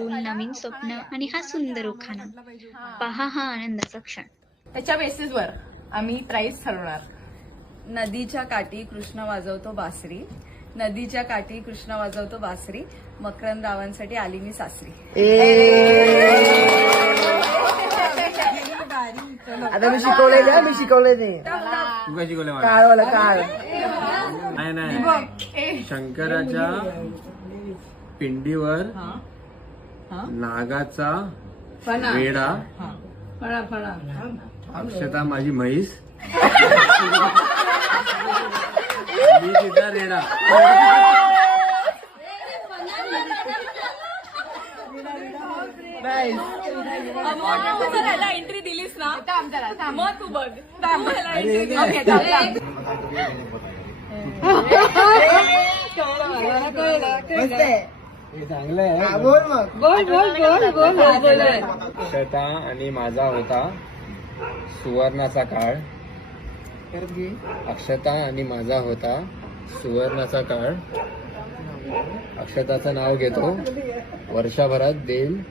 पाऊल, नवीन स्वप्न आणि हा सुंदर उखाणा. पहा हा आनंदाचा क्षण. त्याच्या बेसिसवर आम्ही प्राइस ठरवणार. नदीच्या काठी कृष्ण वाजवतो बासरी, नदीच्या काठी कृष्ण वाजवतो बासरी, मकरंद रावांसाठी आली मी सासरी. आता मी शिकवले ते तू काय शिकवलं मला? काळवाला काळ. नाही शंकराच्या पिंडीवर नागाचा वेडा, अक्षता माझी म्हैस, मी तिचा रेडा. एंट्री दिलीस ना मग तू बघ. चांगलं आहे. बोल मग. अक्षता आणि माझा होता सुवर्णाचा काळ, अक्षता आणि माझा होता सुवर्णाचा काळ, अक्षताचं नाव घेतो वर्षभरात देईल.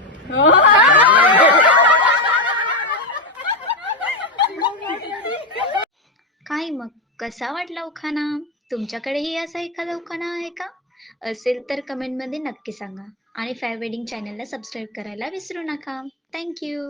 काय मग कसा वाटला उखाणा? तुमच्याकडेही असा एखादा उखाणा आहे का? असेल तर कमेंटमध्ये नक्की सांगा आणि फेअर वेडिंग चॅनलला सबस्क्राईब करायला विसरू नका. थँक्यू.